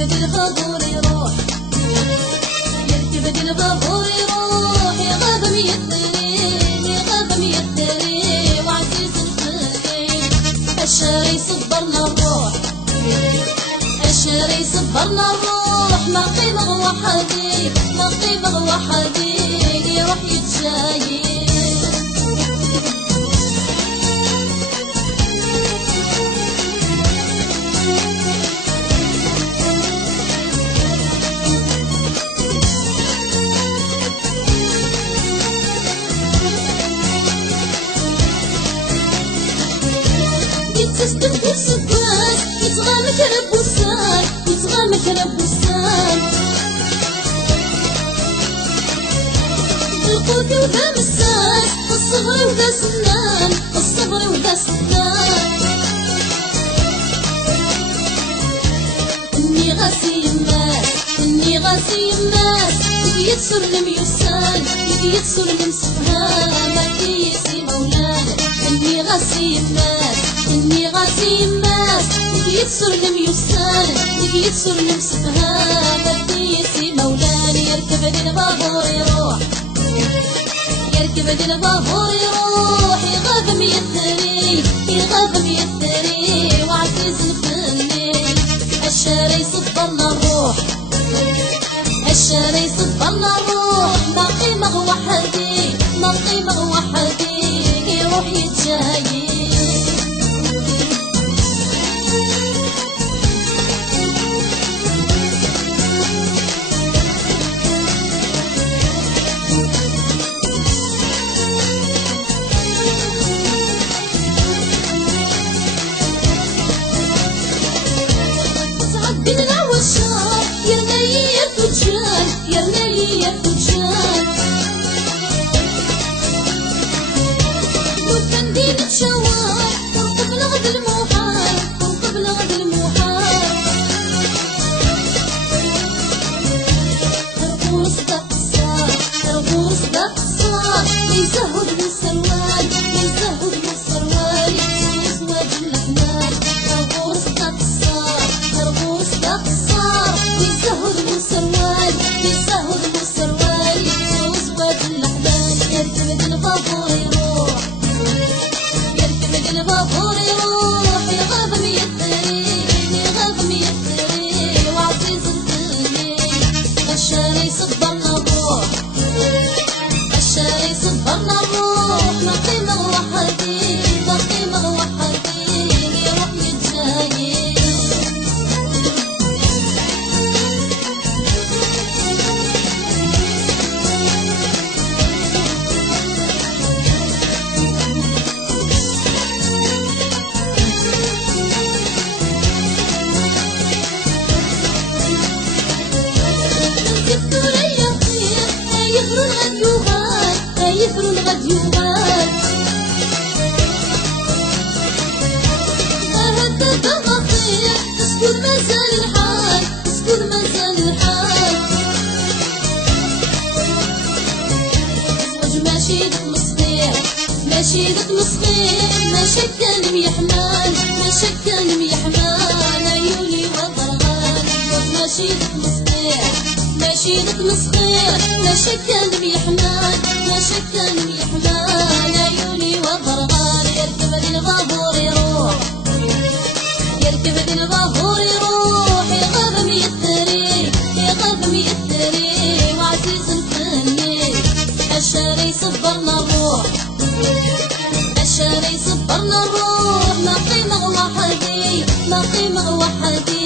يركب البابور يروح، يركب البابور يروح، يغاب 100 دريم، يغاب 100 دريم، وعزيز الخليل الشاري صبرنا الروح، الشاري صبرنا الروح، ما قيمة وحدي، ما قيمة وحدي يروح يتجايب. يتسدد بالسباس، يتغامك ربوسان، يتغامك ربوسان، القوت وذا مساس، الصبر وذا سنان، الصبر وذا سنان، اني غاسي يماس، اني غاسي يماس، يتسر الميوسان، يتسر المسفهان، ما كيسي مولانا، اني غاسي يماس، اني غاسي يماس، يتسر الميوسان، يتسر المسفهان، ما كيسي مولانا، يركب البابور يروح، يركب البابور يروح، يغاب 100 دريم، يغاب 100 دريم، وعزيز الخليل الشاري صبرنا الروح، الشاري صبرنا الروح، ما قيمة وحدي، ما قيمة وحدي يروح يتجايب. بالله والشهر يرمي الفجان، يرمي الفجان، والتندين تشوار، ترقب لغد المحال، ترقب لغد المحال، ترقوص ذاك الصار، ترقوص ذاك الصار، يزهد بالسروال، يزهد بالسروال، يسوس وجه الحمال، ترقوص ذاك الصار، ترقوص ذاك الصار، يزهد بالسروال، يزهد بالسروال، يسوس وجه الحمال، يركب البابور يروح، يركب البابور يروح، يغاب 100 دريم، يغاب 100 دريم، وعزيز الخليل الشاري صبرنا الروح، الشاري صبرنا الروح، ما قيمة وحدي، ما قيمة وحدي يروح يتجايب. يفرو الغد يغال، يفرو الغد يغال، هدد الغطير، اسكت مازال الحال، اسكت مازال الحال، زوج ماشي دك مصغير، ماشي دك مصغير، ما شكل ميحمان، ما شكل ميحمان، عيوني وضرغان، زوج ماشي دك مصغير، ماشي دك مصغير، ما شكل ميحمان، ما شكل ميحمان، عيوني وضرغان، يركب البابور يروح، يركب البابور يروح، يغاب 100 دريم، يغاب 100 دريم، وعزيز الخليل الشاري صبرنا الروح، الشاري صبرنا الروح، ما قيمة وحدي، ما قيمة وحدي